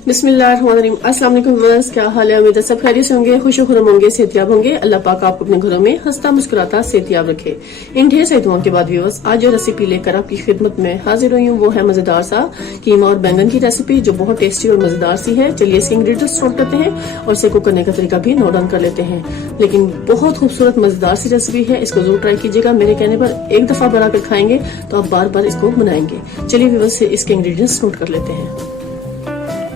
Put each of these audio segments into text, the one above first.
बिस्मिल्लाहिर्रहमानिर्रहीम। अस्सलाम वालेकुम व्यूअर्स, क्या हाल है? उम्मीद है सब खैरियत से होंगे, खुश खुरम होंगे, सेहतियाब होंगे। अल्लाह पाक आपको अपने घरों में हंसता मुस्कुराता सेहतियाब रखे। इन ढेर सारी दुआओं के बाद व्यूअर्स, आज जो रेसिपी लेकर आपकी खिदमत में हाजिर हुई हूँ वो है मजेदार सा कीमा और बैंगन की रेसिपी, जो बहुत टेस्टी और मजेदार सी है। चलिए इसके इंग्रेडिएंट्स नोट करते हैं और इसे कुक करने का तरीका भी नोट डाउन कर लेते हैं। लेकिन बहुत खूबसूरत मजेदार सी रेसिपी है, इसको जरूर ट्राई कीजिएगा। मेरे कहने पर एक दफा बनाकर खाएंगे तो आप बार बार इसको बनाएंगे। चलिए व्यूअर्स से इसके इंग्रेडिएंट्स नोट कर लेते हैं।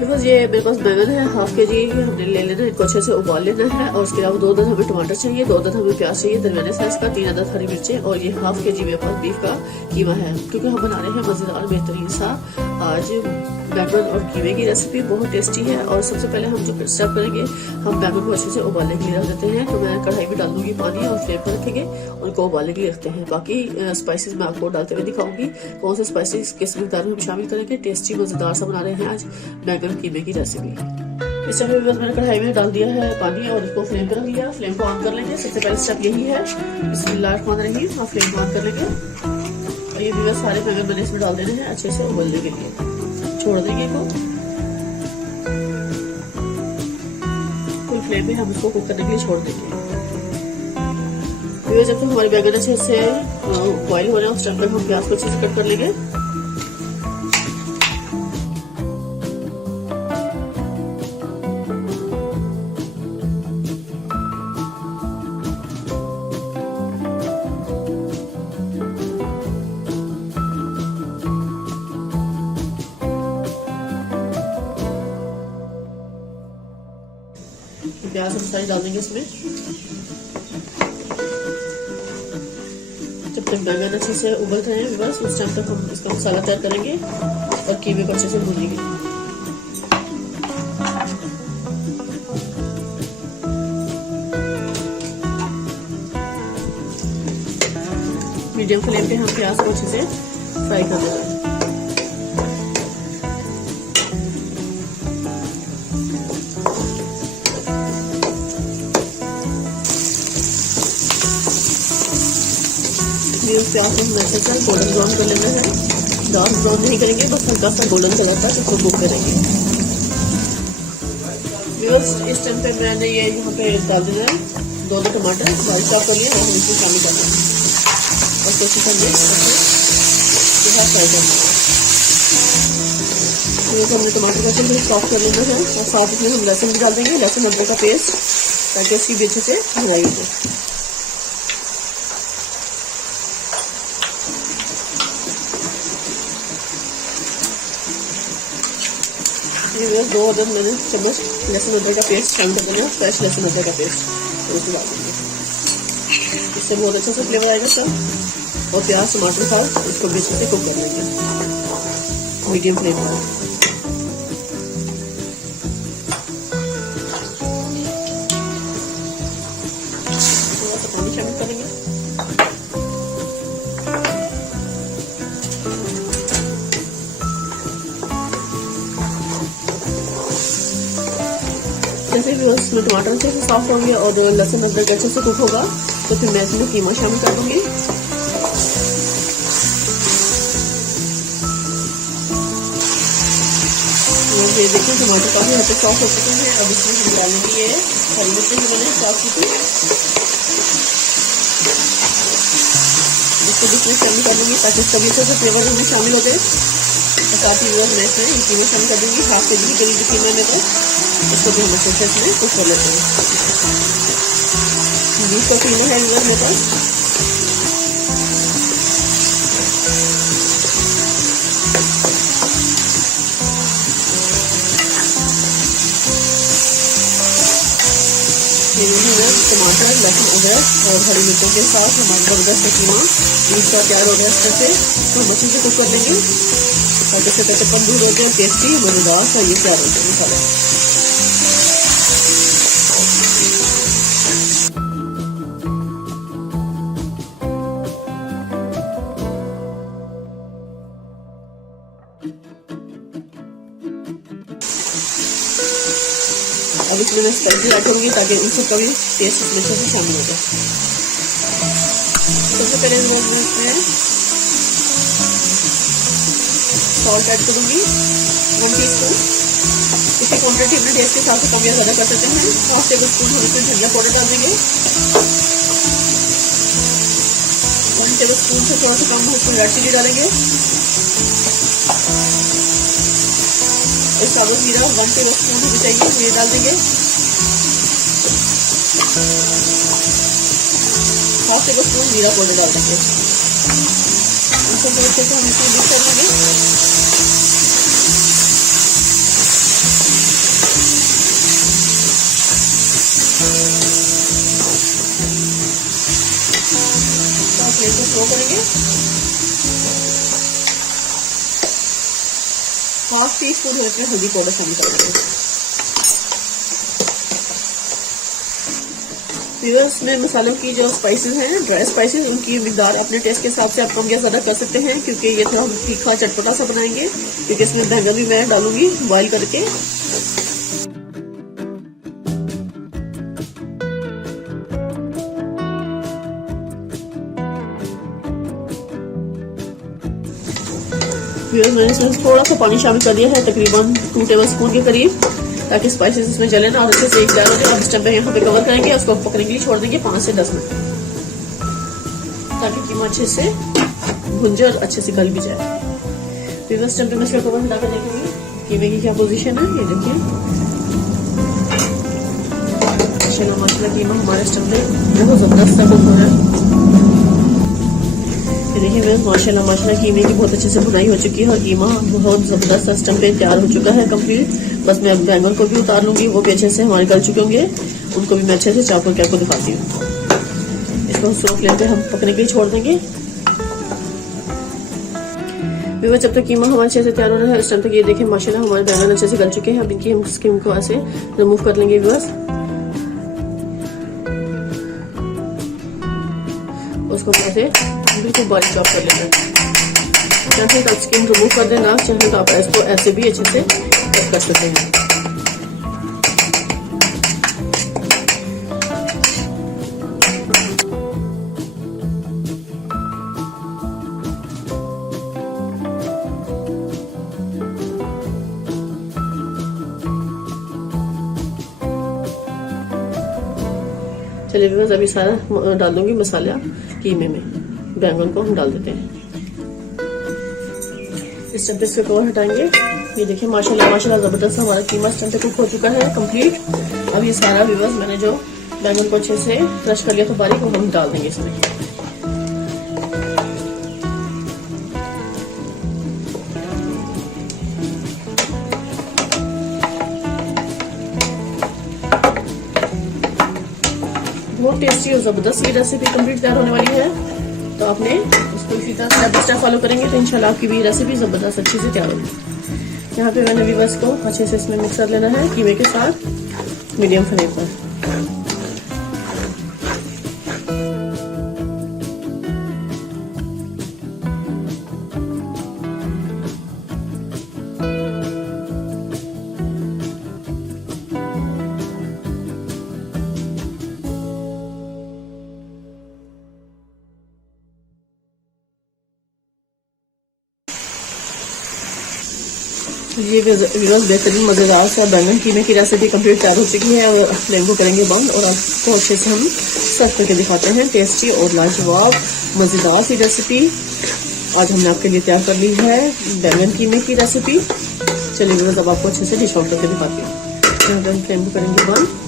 बिकॉज ये मेरे पास बैंगन है हाफ के जी, हमने ले लेना है, इनको अच्छे से उबाल लेना है। और उसके अलावा 2 अदद हमें टमाटर चाहिए, 2 अदद हमें प्याज चाहिए दरमियाने साइज का, 3 अदद हरी मिर्चें, और ये हाफ के जी मेरे पास बीफ का कीमा है। क्योंकि हम बना रहे हैं मजेदार बेहतरीन सा आज बैंगन और कीमे की रेसिपी, बहुत टेस्टी है। और सबसे पहले हम जो स्टेप करेंगे, हम बैंगन को अच्छे से उबालने के लिए रख देते हैं। तो मैं कढ़ाई में डाल दूंगी पानी और फ्लेम पर रखेंगे, उनको उबालने के लिए रखते हैं। बाकी स्पाइसेस मैं आपको डालते हुए दिखाऊंगी कौन से स्पाइसेस किस मिकदार में हम शामिल करेंगे। टेस्टी मजेदार सा बना रहे हैं आज बैंगन कीमे की रेसिपी। इस समय मैंने कढ़ाई में डाल दिया है पानी और इसको फ्लेम पर रख लिया। फ्लेम को ऑन कर लेंगे। सबसे पहले स्टेप यही है, बिस्मिल्लाहिर्रहमानिर्रहीम। हाँ, फ्लेम को ऑन कर लेंगे और ये भी सारे बैंगन मैंने इसमें डाल देने हैं अच्छे से उबलने के लिए। छोड़ देंगे इनको फुल फ्लेम में, हम इसको कुक करने के लिए छोड़ देंगे। जब तक हमारे बैंगन अच्छे से बॉइल हो रहे हैं उस टाइम तक हम प्याज को अच्छे से कट कर लेंगे। प्याज हम सारी डाल देंगे इसमें। जब तक बैंगन अच्छे से उबल रहे हैं बस उस टाइम तक हम इसका मसाला तैयार करेंगे और कीमे को अच्छे से भूनेंगे। मीडियम फ्लेम पे हम प्याज को अच्छे से फ्राई कर देंगे। प्याज को हमें अच्छे से गोल्डन ब्राउन कर लेना है। डार्क ब्राउन नहीं करेंगे, बस हल्का सा गोल्डन कलर तक इसको कुक करेंगे। इस टाइम पे मैंने ये यहाँ पे डाल देना है 2 टमाटर बारीक चॉप कर लिए और हम इसको शामिल कर देंगे और कोशिश करेंगे फ्राई करना है। तो हमने टमाटर का अच्छे चॉप कर लेना है और साथ इसमें हम लहसुन भी डाल देंगे, लहसुन अदरक का पेस्ट, ताकि उसकी भी अच्छे से भुनाई हो। ये 2 अदद मैंने चम्मच लहसुन अदरक का पेस्ट शामिल कर देना, फ्रेश लहसुन अदरक का पेस्ट उसको डाल देंगे। इससे बहुत अच्छा सा फ्लेवर आएगा सब। और प्याज टमाटर साथ इसको बीच से कुक कर लेंगे मीडियम फ्लेम पर। पानी शामिल करेंगे। जैसे भी उसमें टमाटर अच्छे से सॉफ्ट होंगे और लहसुन अदरक अच्छे से कुक होगा तो फिर मैं इसमें कीमा शामिल कर दूंगी। ये देखिए टमाटर काफी हद तक सॉफ्ट हो चुके हैं। अब इसमें हम डालेंगे ये हरी मिर्चें जो मैंने चॉप की थी, इसको बीच में शामिल कर दूंगी ताकि इसका भी अच्छे से फ्लेवर में शामिल हो जाए। और साथ ही मैं इसमें ये कीमा शामिल कर दूंगी, हाफ के जी के करीब कीमा में। तो इसको भी हम अच्छे से इसमें कुक कर लेते हैं। बीफ का कीमा है मेरे पास। टमाटर लहसुन अदरक और हरी मिर्चों के साथ हमारा जबरदस्त कीमा बीफ का तैयार हो गया। इस तरह से तो हम अच्छे से कुक कर लेंगे और जैसे तक कम दूर होते हैं टेस्टी मजेदार सा ये तैयार होता है मसाला। अब इसमें मैं स्पाइसी ऐड करूँगी ताकि इन सब का भी टेस्ट इसमें से शामिल हो जाए। सबसे पहले मैं इसमें सॉल्ट ऐड करूँगी 1 टीस्पून। की क्वांटिटी अपने टेस्ट के हिसाब से कम या ज़्यादा कर सकते हैं। 1 टेबल स्पून हम इसमें धनिया पाउडर डाल देंगे। 1 टेबल स्पून से थोड़ा सा कम हम इसमें रेड चिली डालेंगे। साबुत जीरा 1 टेबल स्पून हमें चाहिए, ये डाल देंगे। 1/2 टेबल स्पून जीरा पाउडर डाल देंगे। इनको अच्छे से हम इसमें मिक्स कर लेंगे। फ्लेम को स्लो करेंगे। 1/2 टीस्पून हम इसमें हल्दी पाउडर शामिल करेंगे। में मसालों की जो स्पाइसेस हैं, ड्राई स्पाइसेस, उनकी मिकदार अपने टेस्ट के हिसाब से आप कम या ज़्यादा कर सकते हैं, क्योंकि ये थोड़ा हम तीखा चटपटा सा बनाएंगे, क्योंकि इसमें बैंगन भी मैं डालूंगी बॉईल करके। मैंने इसमें थोड़ा सा पानी शामिल कर दिया है, तकरीबन 2 टेबल स्पून के करीब, ताकि स्पाइसेस इसमें जले ना और अच्छे से एक तैयार हो जाए। अब इस टाइम पे यहाँ पे कवर करेंगे, उसको पकने के लिए छोड़ देंगे 5 से 10 मिनट, ताकि कीमा अच्छे से भुंजे और अच्छे से गल भी जाए। फिर इस टाइम पे मैं इसका कवर हटा कर देखेंगे कीमे की क्या पोजीशन है। ये देखिए माशाल्लाह कीमा हमारे इस टाइम पे बहुत जबरदस्त सा कुक हो रहा है। देखिए मैं माशाल्लाह कीमे की बहुत अच्छे से बुनाई हो चुकी है और कीमा बहुत ज़बरदस्त सिस्टम पे तैयार हो चुका है कंप्लीट। बस मैं अब बैंगन को भी उतार लूंगी, वो भी अच्छे से हमारे गल चुके होंगे, उनको भी मैं अच्छे से चाकू करके आपको दिखाती हूँ। इसको स्लो फ्लेम पे हम पकने के लिए छोड़ देंगे। जब तक कीमा हमारे अच्छे से तैयार हो रहा है, उस टाइम तक ये देखें माशाल्लाह हमारे बैंगन अच्छे से गल चुके हैं। अब इनकी हम स्किन को ऐसे रिमूव कर लेंगे बस, उसको ऐसे बिल्कुल बारीक चॉप कर लेना है। चाहे तो आप स्किन रिमूव कर देना, चाहे तो आप इसको ऐसे भी अच्छे से कट कर सकते हैं। चलिए बस अभी सारा डाल दूंगी मसाला कीमे में। बैंगन को हम डाल देते हैं। इस टाइम पे इसका कवर हटाएंगे। ये देखिए माशाल्लाह जबरदस्त हमारा कीमा इस टाइम पे कुक हो चुका है कंप्लीट। अब ये सारा व्यूअर्स मैंने जो बैंगन को अच्छे से क्रश कर लिया था बारीक, वो हम डाल देंगे इसमें। बहुत टेस्टी और जबरदस्त ये रेसिपी कंप्लीट तैयार होने वाली है। तो आपने उसको इसी तरह स्टेप बाय स्टेप फॉलो करेंगे तो इंशाल्लाह आपकी भी रेसिपी जबरदस्त अच्छे से तैयार होगी। यहाँ पे मैंने व्यूअर्स को अच्छे से इसमें मिक्स कर लेना है कीमे के साथ मीडियम फ्लेम पर। ये व्यूअर्स बेहतरीन मज़ेदार सा बैंगन कीमे की रेसिपी कंप्लीट तैयार हो चुकी है और फ्लेम को करेंगे बंद और आपको अच्छे से हम सर्व करके दिखाते हैं। टेस्टी और लाजवाब मज़ेदार सी रेसिपी आज हमने आपके लिए तैयार कर ली है, बैंगन कीमे की रेसिपी। चलिए व्यूअर्स अब आपको अच्छे से डिश आउट करके दिखाती हूँ। फ्लेम को करेंगे बंद।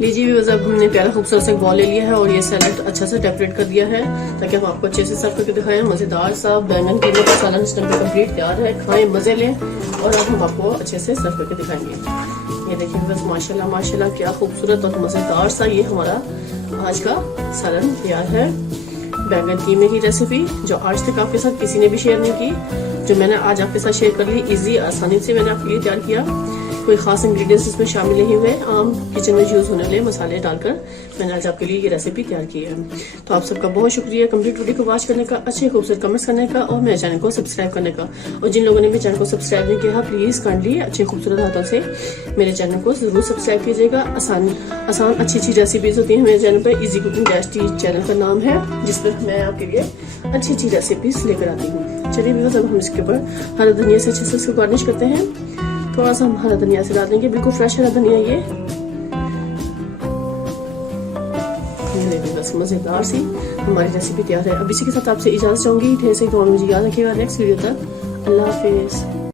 लीजिए व्यूअर्स अब हमने प्यारा खूबसूरत से बॉल ले लिया है और ये सैलेड अच्छा से डेकोरेट कर दिया है ताकि हम आपको अच्छे से सर्व करके दिखाएं। मजेदार सा बैंगन कीमे का सालन इस टाइम पे कंप्लीट तैयार है। खाएं, मजे लें और अब हम आपको अच्छे से सर्व करके दिखाएंगे। ये देखिए व्यूअर्स माशाल्लाह क्या खूबसूरत और मजेदार सा ये हमारा आज का सालन तैयार है। बैंगन कीमे की रेसिपी जो आज तक आपके साथ किसी ने भी शेयर नहीं की, जो मैंने आज आपके साथ शेयर कर ली। इजी आसानी से मैंने आपके लिए तैयार किया, कोई खास इंग्रेडिएंट्स इसमें शामिल नहीं हुए। आम किचन में यूज होने वाले मसाले डालकर मैंने आज आपके लिए ये रेसिपी तैयार की है। तो आप सबका बहुत शुक्रिया कंप्लीट वीडियो को वॉच करने का, अच्छे खूबसूरत कमेंट्स करने का और मेरे चैनल को सब्सक्राइब करने का। और जिन लोगों ने मेरे चैनल को सब्सक्राइब नहीं किया प्लीज काइंडली अच्छे खूबसूरत हाथों से मेरे चैनल को जरूर सब्सक्राइब कीजिएगा। आसान अच्छी रेसिपीज होती है मेरे चैनल पर। इजी कुकिंग टेस्टी चैनल का नाम है, जिस पर मैं आपके लिए अच्छी रेसिपीज लेकर आती हूँ। चलिए व्यूअर्स, अब हम इसके ऊपर हरा धनिया से अच्छे से इसको गार्निश करते हैं। थोड़ा सा हम हरा धनिया से डाल देंगे, बिल्कुल फ्रेश हरा धनिया ये देखिए, बस मजेदार सी हमारी रेसिपी तैयार है। अब इसी के साथ आपसे इजाजत चाहूंगी। ढेर सारी दुआ मुझे याद रखिएगा। नेक्स्ट वीडियो तक अल्लाह हाफिज।